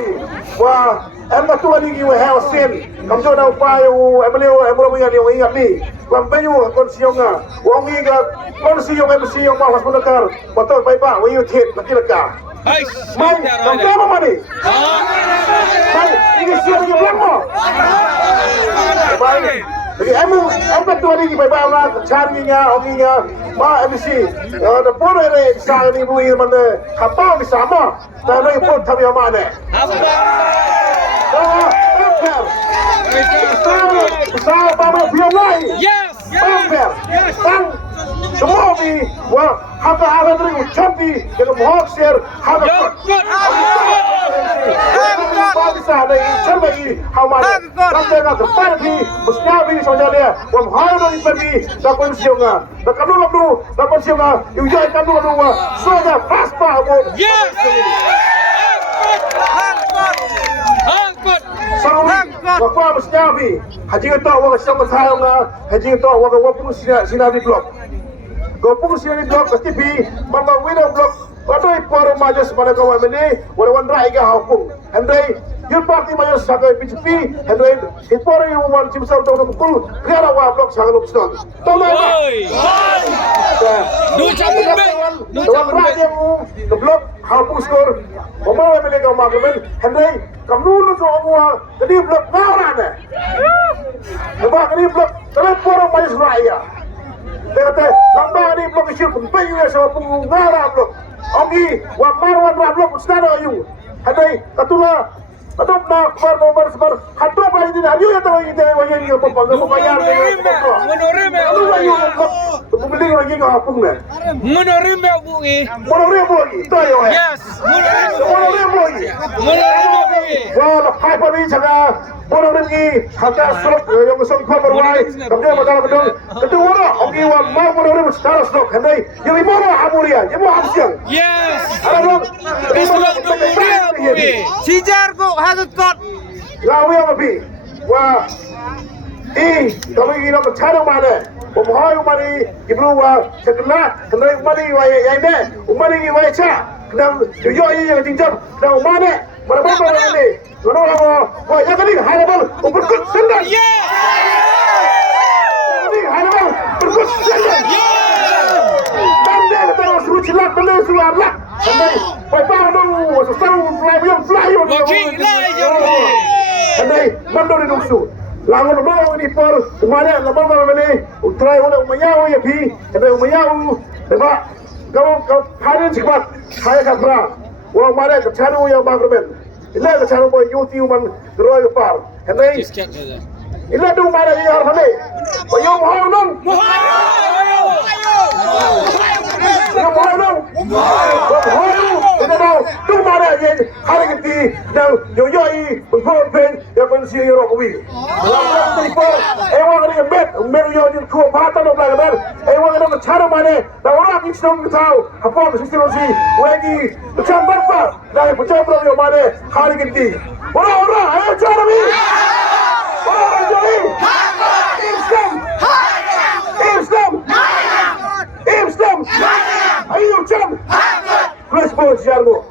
bi wa em ma tu ni wa ha sin kam jo na pa yo em leo em ro ya leo ingat ni lam bayu kon sionga wong ni ga kon siong em siong ma was monakar motor pai pa wa yu thet laki laka mai kam ta ma mani mai ini siang ni belum mo mai jadi em betul ni pai pa ma cari nya ogi nya ma MC da pore re sa ni bu ir man ha pa ni sama ta no ipot thabi ma ne Besar Bama Biolai. Yes. Bamber. Tang. Semua ni wah haba haba tu champi dengan mohokser haba. Good. Bagi sana ini champi hama. Nanti nak terpergi musnyabi sahaja wah haba ni pergi dah konsionga. Dah kamu dah konsionga. Ujai kamu wah sahaja fast pa. Yes. Angkut. Wah musnyabi. Haji itu wah siapa sayangnya. Haji itu wah pun sinari blok. Gopung sini blok pasti pi mama window blok padai paro majas pada kawan ini walawan rai ga hapung andai your party majas sagai PCP andai iporo you want chimsa to kul kera wa blok sagal upstong to na Du chamung be. rai ke blok hapung skor mama wemele ga magamen andai kamnu to wa jadi blok ngawrane ba kali blok tapi poro majas rai ya Dekate, lamba ni blok isu pembayu ya sama penggara blok. Ogi, wa marwan wa blok stano ayu. Hadai, katula, katop na kbar nomor sebar. Hadop ayu ni ayu ya tahu ini wa yang apa bayar ni. Monorime. Ayu ayu blok. Pembeli lagi ngah apung ni. Monorime bugi. Monorime lagi. Tahu ya. Yes. Monorime lagi. Monorime bugi. Wah, lepas ni jaga. Orang ni harga stok yang besar berwai, kemudian masalah betul. Itu orang, orang yang mau orang sekarang stok, hendak yang ibu orang amuria, yang mau hamsiang. Yes. Ada Bismillah bugi. Cijar ko hasut kot. Lawi apa bi? Wah, kalau ini nak cari mana? Pemahai umari ibu wah sekelah, hendak umari wah yang ini, umari wah cah, hendak tujuh yang tinggal, hendak umari. Mana ni? Mana orang? Wah, yang ni harapan berkut sendal. Yes. Yang ni harapan berkut sendal. Benda kita suruh cilak, benda suruh arlak. Andai, bapak anu, sesuatu fly on. Wakil layan. Andai, mandor di duksu. Langun orang ini per, kemana? Lambat malam ini, utrai orang umayawu ya pi, andai umayawu, lepas kau hari cepat, saya kapra. Wah mana kecaru yang bangkrut. Ila kecaru boy yuti uman roy par. Henai. Ila tu mana yang harus ni? Boy mau nong. Yang mau nong. Tidak tu mana yang hari ini dah yoyoi berfirman pen yang pensi Europe. Lalu telefon, ewang ni bet, meriah ni kau patah nak belajar. Ewang ni kecaru mana? Dah orang ini sedang tahu apa sistem si. Lagi macam berapa? Dah macam berapa yang mana hari ini? Orang, ayo cari ni. Orang jadi. Islam. Ayo cari. Respon siarmu.